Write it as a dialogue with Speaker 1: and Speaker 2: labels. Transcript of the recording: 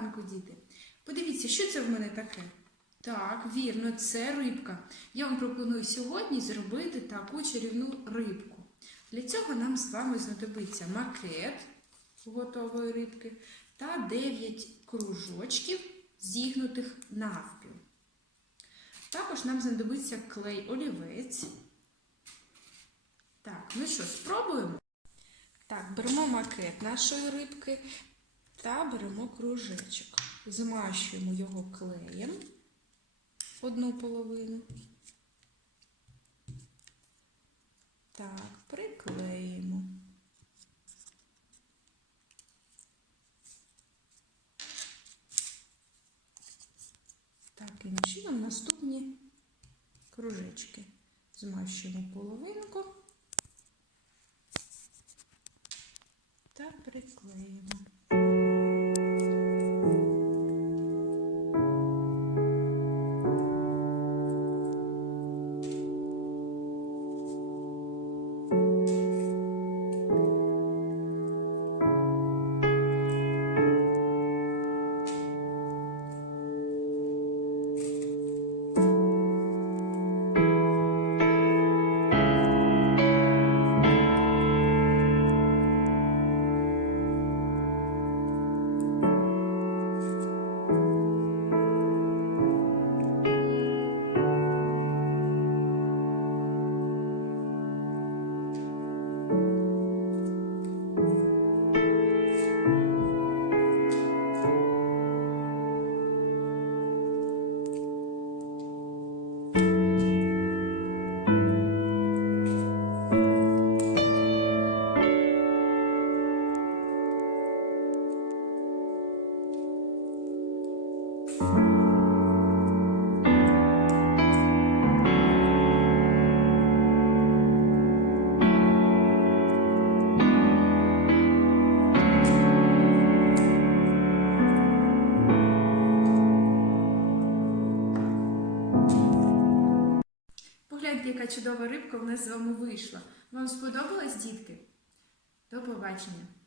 Speaker 1: ранку, діти. Подивіться, що це в мене таке? Так, вірно, це рибка. Я вам пропоную сьогодні зробити таку чарівну рибку. Для цього нам з вами знадобиться макет готової рибки та 9 кружочків, зігнутих навпіл. Також нам знадобиться клей олівець. Так, ну що, спробуємо? Так, беремо макет нашої рибки та беремо кружечок. Змащуємо його клеєм одну половину. Так, приклеїмо. Таким чином наступні кружечки. Змащуємо половинку та приклеїмо. Яка чудова рибка в нас з вами вийшла. Вам сподобалось, дітки? До побачення!